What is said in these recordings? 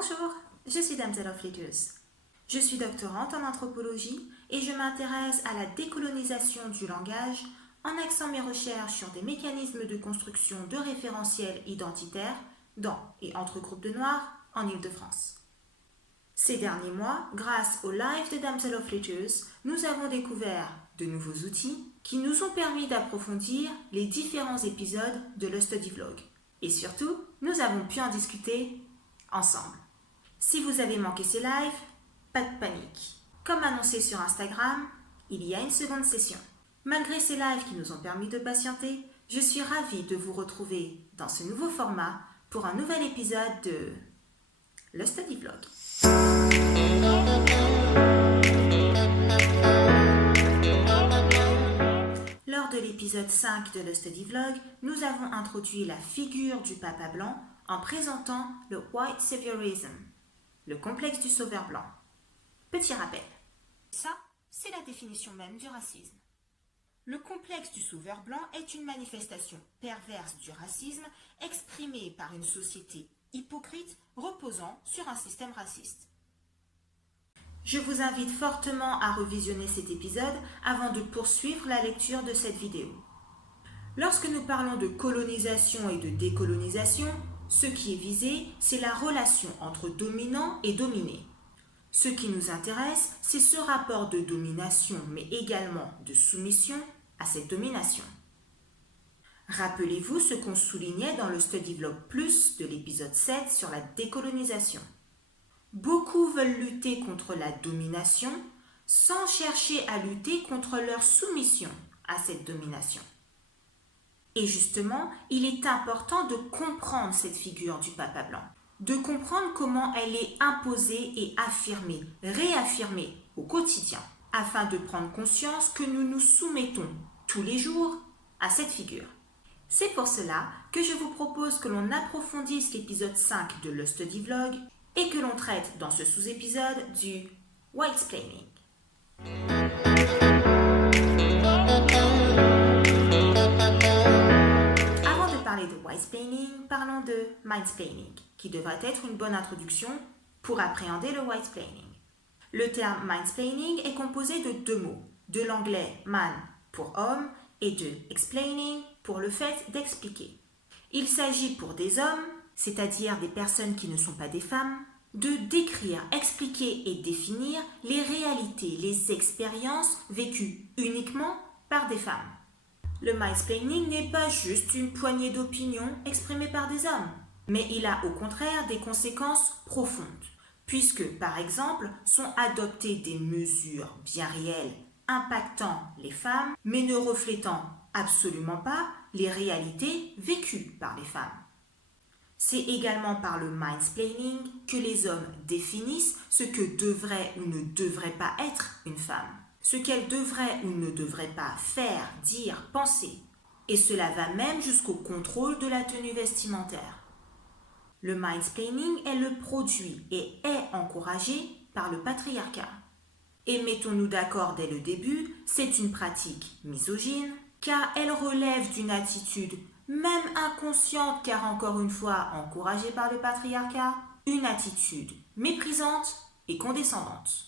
Bonjour, je suis Damsel of Letters. Je suis doctorante en anthropologie et je m'intéresse à la décolonisation du langage en axant mes recherches sur des mécanismes de construction de référentiels identitaires dans et entre groupes de Noirs en Île-de-France. Ces derniers mois, grâce au live de Damsel of Letters, nous avons découvert de nouveaux outils qui nous ont permis d'approfondir les différents épisodes de le Study Vlog. Et surtout, nous avons pu en discuter ensemble. Si vous avez manqué ces lives, pas de panique. Comme annoncé sur Instagram, il y a une seconde session. Malgré ces lives qui nous ont permis de patienter, je suis ravie de vous retrouver dans ce nouveau format pour un nouvel épisode de le Study Vlog. Lors de l'épisode 5 de le Study Vlog, nous avons introduit la figure du papa blanc en présentant le White Saviorism, le complexe du sauveur blanc. Petit rappel, ça, c'est la définition même du racisme. Le complexe du sauveur blanc est une manifestation perverse du racisme exprimée par une société hypocrite reposant sur un système raciste. Je vous invite fortement à revisionner cet épisode avant de poursuivre la lecture de cette vidéo. Lorsque nous parlons de colonisation et de décolonisation, ce qui est visé, c'est la relation entre dominant et dominé. Ce qui nous intéresse, c'est ce rapport de domination, mais également de soumission à cette domination. Rappelez-vous ce qu'on soulignait dans le Study Vlog Plus de l'épisode 7 sur la décolonisation. Beaucoup veulent lutter contre la domination sans chercher à lutter contre leur soumission à cette domination. Et justement, il est important de comprendre cette figure du papa blanc, de comprendre comment elle est imposée et affirmée, réaffirmée au quotidien, afin de prendre conscience que nous nous soumettons tous les jours à cette figure. C'est pour cela que je vous propose que l'on approfondisse l'épisode 5 de le Study Vlog et que l'on traite dans ce sous-épisode du whitesplaining. Avant de parler de whitesplaining, parlons de mindsplaining, qui devrait être une bonne introduction pour appréhender le whitesplaining. Le terme mindsplaining est composé de deux mots, de l'anglais man pour homme et de explaining pour le fait d'expliquer. Il s'agit pour des hommes, c'est-à-dire des personnes qui ne sont pas des femmes, de décrire, expliquer et définir les réalités, les expériences vécues uniquement par des femmes. Le mindsplaining n'est pas juste une poignée d'opinions exprimées par des hommes, mais il a au contraire des conséquences profondes, puisque par exemple sont adoptées des mesures bien réelles impactant les femmes, mais ne reflétant absolument pas les réalités vécues par les femmes. C'est également par le mindsplaining que les hommes définissent ce que devrait ou ne devrait pas être une femme, ce qu'elle devrait ou ne devrait pas faire, dire, penser. Et cela va même jusqu'au contrôle de la tenue vestimentaire. Le mindsplaining est le produit et est encouragé par le patriarcat. Et mettons-nous d'accord dès le début, c'est une pratique misogyne, car elle relève d'une attitude même inconsciente, car encore une fois encouragée par le patriarcat, une attitude méprisante et condescendante.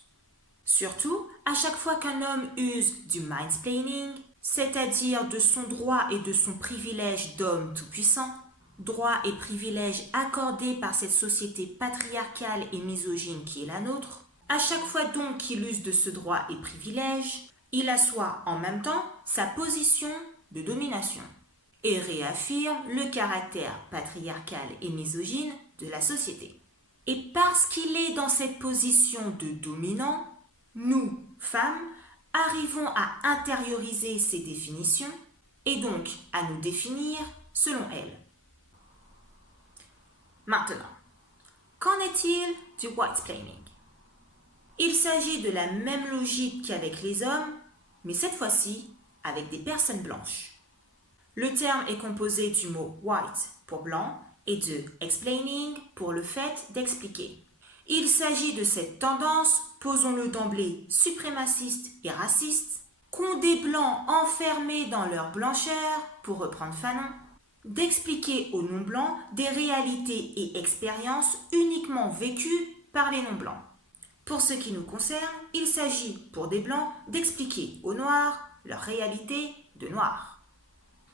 Surtout, à chaque fois qu'un homme use du mindsplaining, c'est-à-dire de son droit et de son privilège d'homme tout-puissant, droit et privilège accordés par cette société patriarcale et misogyne qui est la nôtre, à chaque fois donc qu'il use de ce droit et privilège, il assoit en même temps sa position de domination et réaffirme le caractère patriarcal et misogyne de la société. Et parce qu'il est dans cette position de dominant, nous, femmes, arrivons à intérioriser ces définitions et donc à nous définir selon elles. Maintenant, qu'en est-il du whitesplaining ? Il s'agit de la même logique qu'avec les hommes, mais cette fois-ci avec des personnes blanches. Le terme est composé du mot white pour blanc et de explaining pour le fait d'expliquer. Il s'agit de cette tendance, posons-le d'emblée, suprémaciste et raciste, qu'ont des blancs enfermés dans leur blancheur, pour reprendre Fanon, d'expliquer aux non-blancs des réalités et expériences uniquement vécues par les non-blancs. Pour ce qui nous concerne, il s'agit pour des blancs d'expliquer aux noirs leur réalité de noirs.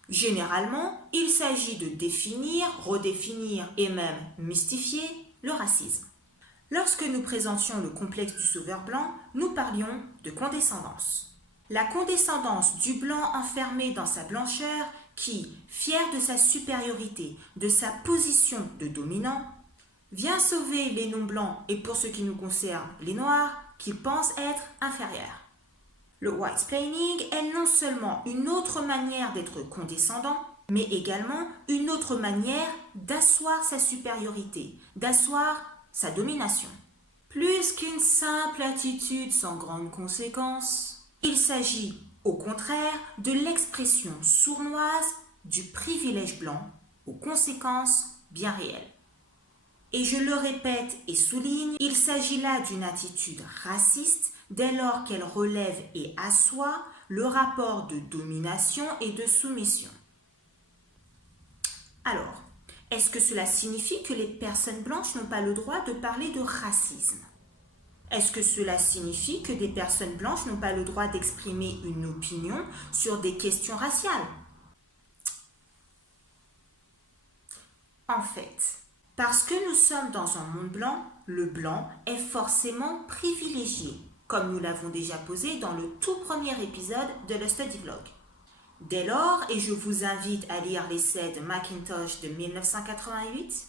Généralement, il s'agit de définir, redéfinir et même mystifier le racisme. Lorsque nous présentions le complexe du sauveur blanc, nous parlions de condescendance. La condescendance du blanc enfermé dans sa blancheur qui, fier de sa supériorité, de sa position de dominant, vient sauver les non-blancs et pour ce qui nous concerne, les noirs, qu'ils pensent être inférieurs. Le whitesplaining est non seulement une autre manière d'être condescendant, mais également une autre manière d'asseoir sa supériorité, d'asseoir sa domination. Plus qu'une simple attitude sans grande conséquence, il s'agit au contraire de l'expression sournoise du privilège blanc aux conséquences bien réelles. Et je le répète et souligne, il s'agit là d'une attitude raciste dès lors qu'elle relève et assoit le rapport de domination et de soumission. Alors, est-ce que cela signifie que les personnes blanches n'ont pas le droit de parler de racisme? Est-ce que cela signifie que des personnes blanches n'ont pas le droit d'exprimer une opinion sur des questions raciales? En fait, parce que nous sommes dans un monde blanc, le blanc est forcément privilégié, comme nous l'avons déjà posé dans le tout premier épisode de le Study Vlog. Dès lors, et je vous invite à lire l'essai de McIntosh de 1988,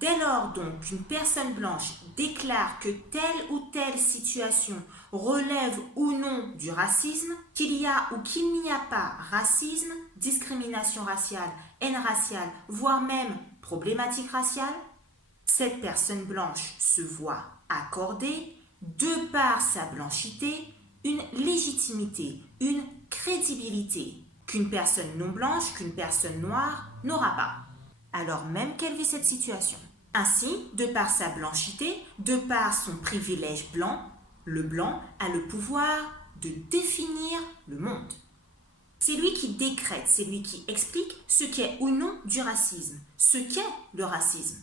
dès lors donc qu'une personne blanche déclare que telle ou telle situation relève ou non du racisme, qu'il y a ou qu'il n'y a pas racisme, discrimination raciale, haine raciale, voire même problématique raciale, cette personne blanche se voit accorder, de par sa blanchité, une légitimité, une crédibilité qu'une personne non blanche, qu'une personne noire n'aura pas, alors même qu'elle vit cette situation. Ainsi, de par sa blanchité, de par son privilège blanc, le blanc a le pouvoir de définir le monde. C'est lui qui décrète, c'est lui qui explique ce qu'est ou non du racisme, ce qu'est le racisme.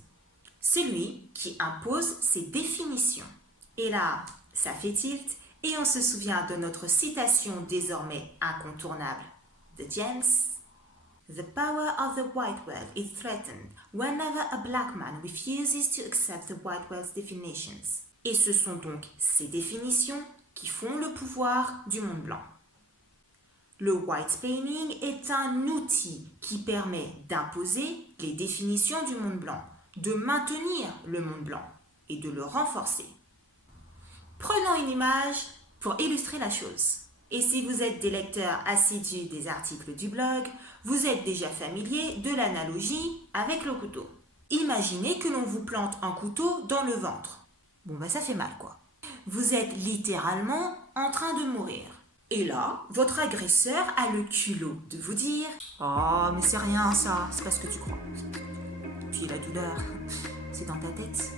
C'est lui qui impose ses définitions. Et là, ça fait tilt et on se souvient de notre citation désormais incontournable de James. The power of the white world is threatened whenever a black man refuses to accept the white world's definitions. Et ce sont donc ces définitions qui font le pouvoir du monde blanc. Le whitesplaining est un outil qui permet d'imposer les définitions du monde blanc, de maintenir le monde blanc et de le renforcer. Prenons une image pour illustrer la chose. Et si vous êtes des lecteurs assidus des articles du blog, vous êtes déjà familier de l'analogie avec le couteau. Imaginez que l'on vous plante un couteau dans le ventre. Bon ça fait mal quoi. Vous êtes littéralement en train de mourir. Et là, votre agresseur a le culot de vous dire « Oh, mais c'est rien ça, c'est pas ce que tu crois. » Puis la douleur, c'est dans ta tête.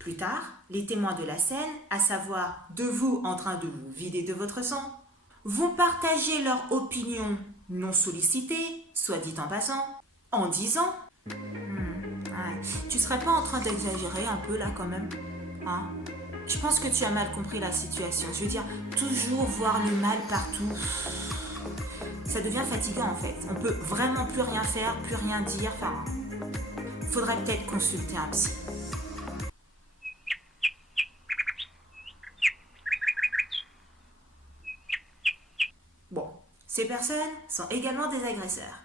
Plus tard, les témoins de la scène, à savoir de vous en train de vous vider de votre sang, vont partager leur opinion non sollicitée, soit dit en passant, en disant tu serais pas en train d'exagérer un peu là quand même, hein? Je pense que tu as mal compris la situation. Je veux dire, toujours voir le mal partout, ça devient fatigant en fait. On peut vraiment plus rien faire, plus rien dire. Enfin, faudrait peut-être consulter un psy. Bon, ces personnes sont également des agresseurs.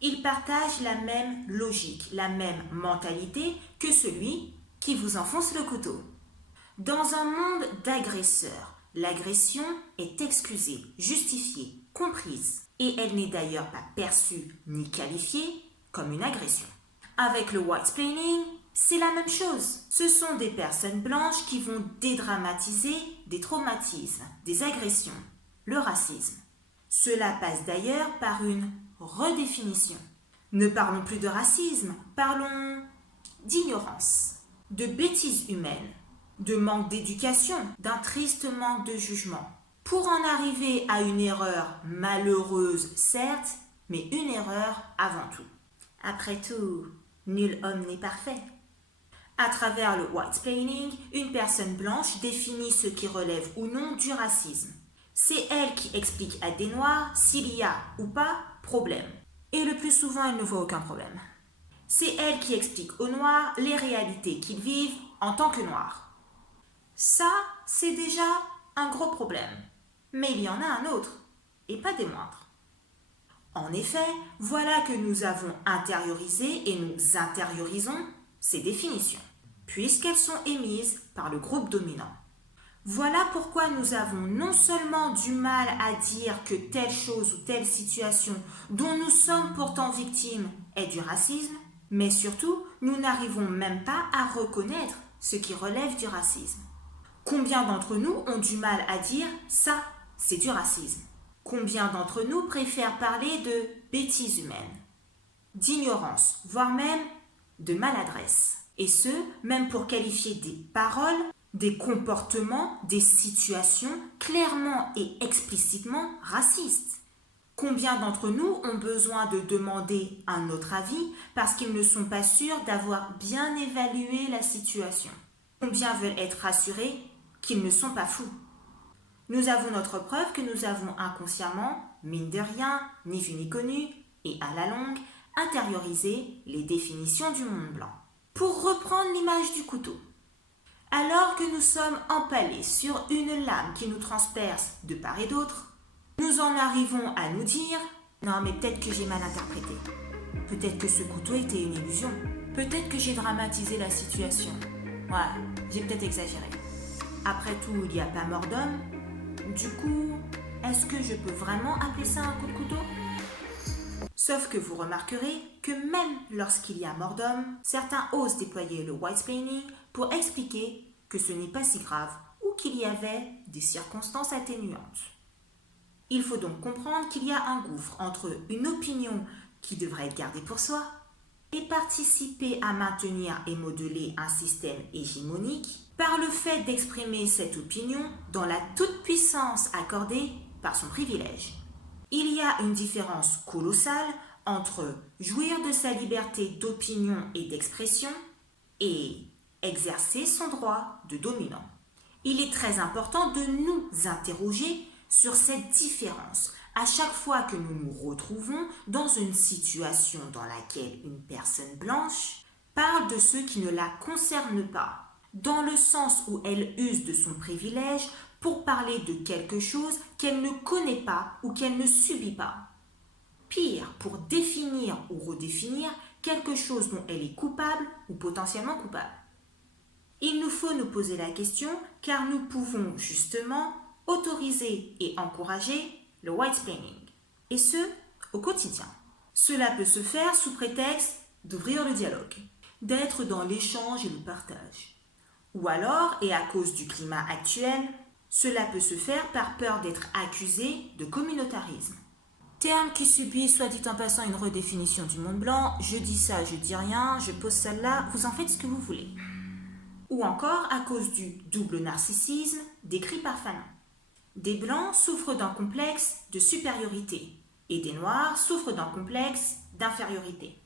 Ils partagent la même logique, la même mentalité que celui qui vous enfonce le couteau. Dans un monde d'agresseurs, l'agression est excusée, justifiée, comprise, et elle n'est d'ailleurs pas perçue ni qualifiée comme une agression. Avec le whitesplaining, c'est la même chose. Ce sont des personnes blanches qui vont dédramatiser des traumatismes, des agressions, le racisme. Cela passe d'ailleurs par une redéfinition. Ne parlons plus de racisme, parlons d'ignorance, de bêtises humaines, de manque d'éducation, d'un triste manque de jugement. pour en arriver à une erreur malheureuse, certes, mais une erreur avant tout. Après tout, nul homme n'est parfait. À travers le whitesplaining, une personne blanche définit ce qui relève ou non du racisme. C'est elle qui explique à des noirs s'il y a ou pas problème. Et le plus souvent, elle ne voit aucun problème. C'est elle qui explique aux noirs les réalités qu'ils vivent en tant que noirs. Ça, c'est déjà un gros problème. Mais il y en a un autre, et pas des moindres. En effet, voilà que nous avons intériorisé et nous intériorisons ces définitions, puisqu'elles sont émises par le groupe dominant. Voilà pourquoi nous avons non seulement du mal à dire que telle chose ou telle situation dont nous sommes pourtant victimes est du racisme, mais surtout, nous n'arrivons même pas à reconnaître ce qui relève du racisme. Combien d'entre nous ont du mal à dire « ça, c'est du racisme » ? Combien d'entre nous préfèrent parler de bêtises humaines, d'ignorance, voire même de maladresse ? Et ce, même pour qualifier des paroles, des comportements, des situations clairement et explicitement racistes. Combien d'entre nous ont besoin de demander un autre avis parce qu'ils ne sont pas sûrs d'avoir bien évalué la situation ? Combien veulent être rassurés qu'ils ne sont pas fous ? Nous avons notre preuve que nous avons inconsciemment, mine de rien, ni vu ni connu, et à la longue, intériorisé les définitions du monde blanc. Pour reprendre l'image du couteau, alors que nous sommes empalés sur une lame qui nous transperce de part et d'autre, nous en arrivons à nous dire « Non, mais peut-être que j'ai mal interprété. Peut-être que ce couteau était une illusion. Peut-être que j'ai dramatisé la situation. Ouais, j'ai peut-être exagéré. Après tout, il n'y a pas mort d'homme. Du coup, est-ce que je peux vraiment appeler ça un coup de couteau ?» Sauf que vous remarquerez que même lorsqu'il y a mort d'homme, certains osent déployer le whitesplaining pour expliquer que ce n'est pas si grave ou qu'il y avait des circonstances atténuantes. Il faut donc comprendre qu'il y a un gouffre entre une opinion qui devrait être gardée pour soi et participer à maintenir et modeler un système hégémonique par le fait d'exprimer cette opinion dans la toute-puissance accordée par son privilège. Il y a une différence colossale entre jouir de sa liberté d'opinion et d'expression et exercer son droit de dominant. Il est très important de nous interroger sur cette différence à chaque fois que nous nous retrouvons dans une situation dans laquelle une personne blanche parle de ce qui ne la concerne pas, dans le sens où elle use de son privilège pour parler de quelque chose qu'elle ne connaît pas ou qu'elle ne subit pas. Pire, pour définir ou redéfinir quelque chose dont elle est coupable ou potentiellement coupable. Il nous faut nous poser la question car nous pouvons justement autoriser et encourager le whitesplaining, et ce, au quotidien. Cela peut se faire sous prétexte d'ouvrir le dialogue, d'être dans l'échange et le partage. Ou alors, et à cause du climat actuel, cela peut se faire par peur d'être accusé de communautarisme. Terme qui subit, soit dit en passant, une redéfinition du monde blanc. Je dis ça, je dis rien, je pose celle-là, vous en faites ce que vous voulez. Ou encore à cause du double narcissisme décrit par Fanon. Des blancs souffrent d'un complexe de supériorité et des noirs souffrent d'un complexe d'infériorité.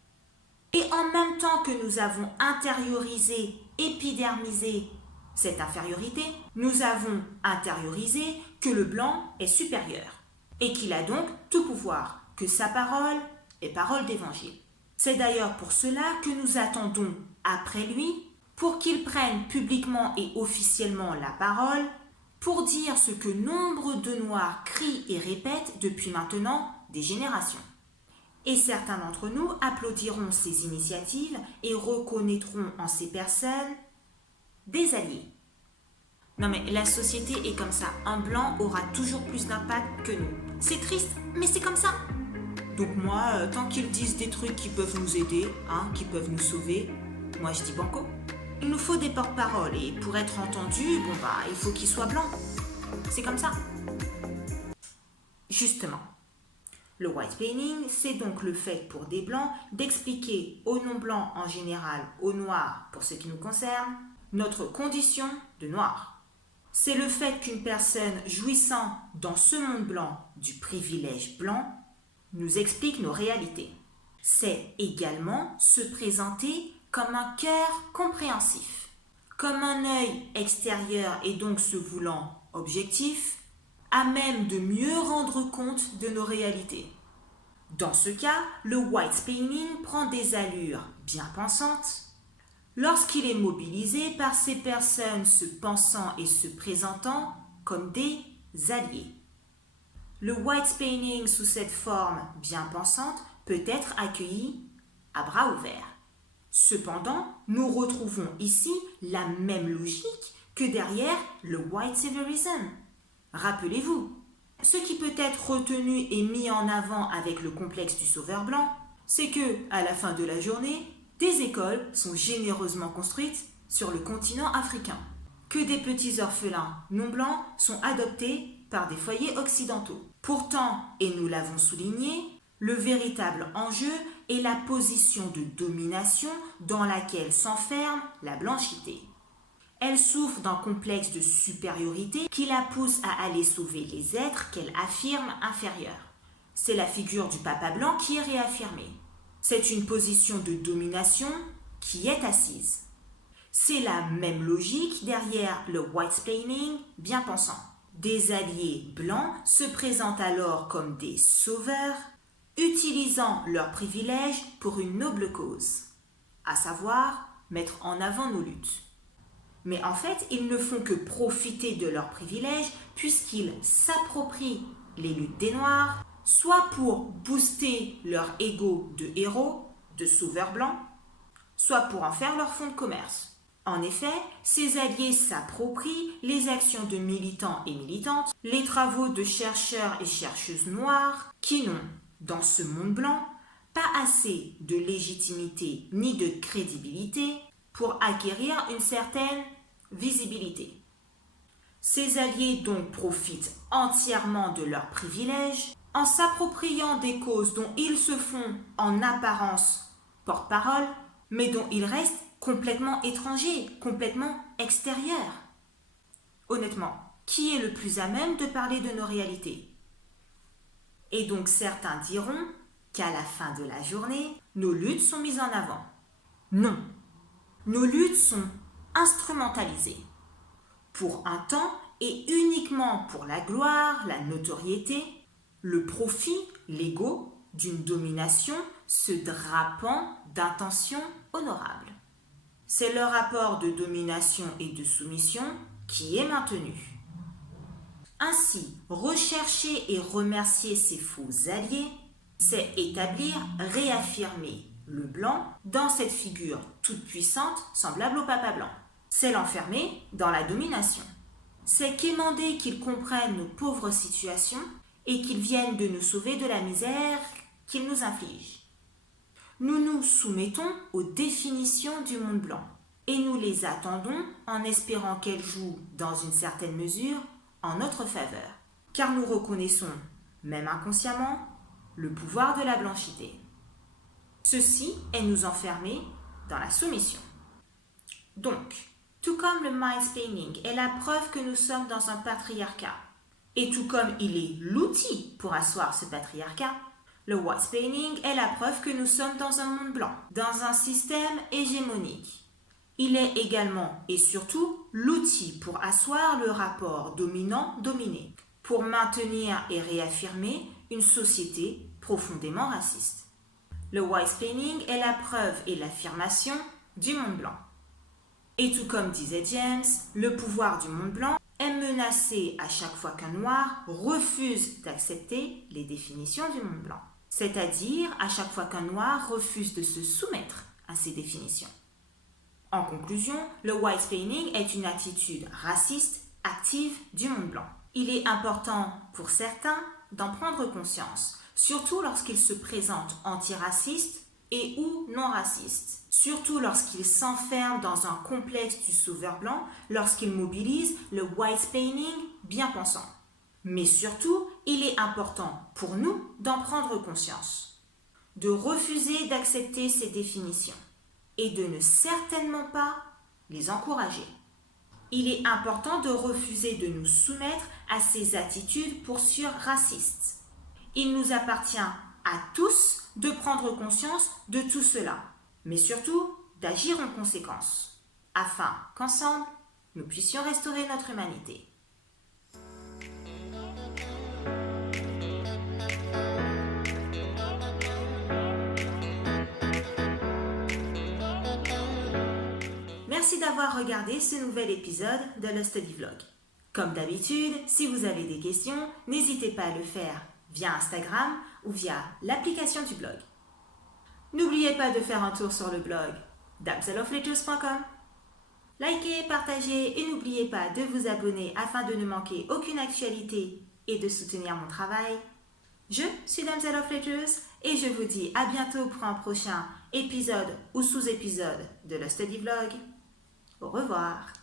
Et en même temps que nous avons intériorisé, épidermisé cette infériorité, nous avons intériorisé que le blanc est supérieur et qu'il a donc tout pouvoir, que sa parole est parole d'évangile. C'est d'ailleurs pour cela que nous attendons après lui pour qu'il prenne publiquement et officiellement la parole pour dire ce que nombre de noirs crient et répètent depuis maintenant des générations. Et certains d'entre nous applaudiront ces initiatives et reconnaîtront en ces personnes des alliés. Non mais la société est comme ça. Un blanc aura toujours plus d'impact que nous. C'est triste, mais c'est comme ça. Donc moi, tant qu'ils disent des trucs qui peuvent nous aider, qui peuvent nous sauver, moi je dis banco. Il nous faut des porte-paroles et pour être entendu, il faut qu'ils soient blancs. C'est comme ça. Justement, le whitesplaining, c'est donc le fait pour des blancs d'expliquer aux non-blancs en général, aux noirs pour ce qui nous concerne, notre condition de noir. c'est le fait qu'une personne jouissant dans ce monde blanc du privilège blanc nous explique nos réalités. C'est également se présenter comme un cœur compréhensif, comme un œil extérieur et donc se voulant objectif, à même de mieux rendre compte de nos réalités. Dans ce cas, le whitespaining prend des allures bien pensantes lorsqu'il est mobilisé par ces personnes se pensant et se présentant comme des alliés. Le whitespaining sous cette forme bien pensante peut être accueilli à bras ouverts. Cependant, nous retrouvons ici la même logique que derrière le white saviorism. Rappelez-vous, ce qui peut être retenu et mis en avant avec le complexe du sauveur blanc, c'est que, à la fin de la journée, des écoles sont généreusement construites sur le continent africain, que des petits orphelins non blancs sont adoptés par des foyers occidentaux. Pourtant, et nous l'avons souligné, le véritable enjeu est la position de domination dans laquelle s'enferme la blanchité. Elle souffre d'un complexe de supériorité qui la pousse à aller sauver les êtres qu'elle affirme inférieurs. C'est la figure du papa blanc qui est réaffirmée. C'est une position de domination qui est assise. C'est la même logique derrière le whitespaining bien pensant. Des alliés blancs se présentent alors comme des sauveurs, utilisant leurs privilèges pour une noble cause, à savoir mettre en avant nos luttes. Mais en fait, ils ne font que profiter de leurs privilèges puisqu'ils s'approprient les luttes des Noirs, soit pour booster leur ego de héros, de sauveurs blancs, soit pour en faire leur fonds de commerce. En effet, ces alliés s'approprient les actions de militants et militantes, les travaux de chercheurs et chercheuses noirs qui n'ont, dans ce monde blanc, pas assez de légitimité ni de crédibilité pour acquérir une certaine visibilité. Ces alliés donc profitent entièrement de leurs privilèges en s'appropriant des causes dont ils se font en apparence porte-parole, mais dont ils restent complètement étrangers, complètement extérieurs. Honnêtement, qui est le plus à même de parler de nos réalités? Et donc certains diront qu'à la fin de la journée, nos luttes sont mises en avant. Non, nos luttes sont instrumentalisées pour un temps et uniquement pour la gloire, la notoriété, le profit, l'ego d'une domination se drapant d'intentions honorables. C'est le rapport de domination et de soumission qui est maintenu. Ainsi, rechercher et remercier ces faux alliés, c'est établir, réaffirmer le blanc dans cette figure toute puissante semblable au papa blanc. C'est l'enfermer dans la domination. C'est quémander qu'ils comprennent nos pauvres situations et qu'ils viennent de nous sauver de la misère qu'ils nous infligent. Nous nous soumettons aux définitions du monde blanc et nous les attendons en espérant qu'elles jouent, dans une certaine mesure, en notre faveur, car nous reconnaissons, même inconsciemment, le pouvoir de la blanchité. Ceci est nous enfermer dans la soumission. Donc, tout comme le mindsplaining est la preuve que nous sommes dans un patriarcat, et tout comme il est l'outil pour asseoir ce patriarcat, le whitespaining est la preuve que nous sommes dans un monde blanc, dans un système hégémonique. Il est également et surtout l'outil pour asseoir le rapport dominant-dominé, pour maintenir et réaffirmer une société profondément raciste. Le whitespaining est la preuve et l'affirmation du monde blanc. Et tout comme disait James, le pouvoir du monde blanc est menacé à chaque fois qu'un noir refuse d'accepter les définitions du monde blanc. C'est-à-dire à chaque fois qu'un noir refuse de se soumettre à ces définitions. En conclusion, le whitespaining est une attitude raciste active du monde blanc. Il est important pour certains d'en prendre conscience, surtout lorsqu'ils se présentent antiracistes et ou non racistes, surtout lorsqu'ils s'enferment dans un complexe du sauveur blanc, lorsqu'ils mobilisent le whitespaining bien pensant. Mais surtout, il est important pour nous d'en prendre conscience, de refuser d'accepter ces définitions et de ne certainement pas les encourager. Il est important de refuser de nous soumettre à ces attitudes pour sûr racistes. Il nous appartient à tous de prendre conscience de tout cela, mais surtout d'agir en conséquence, afin qu'ensemble, nous puissions restaurer notre humanité. Merci d'avoir regardé ce nouvel épisode de le Study Vlog. Comme d'habitude, si vous avez des questions, n'hésitez pas à le faire via Instagram ou via l'application du blog. N'oubliez pas de faire un tour sur le blog damselofletters.com. Likez, partagez et n'oubliez pas de vous abonner afin de ne manquer aucune actualité et de soutenir mon travail. Je suis Damsel of Letters et je vous dis à bientôt pour un prochain épisode ou sous-épisode de le Study Vlog. Au revoir.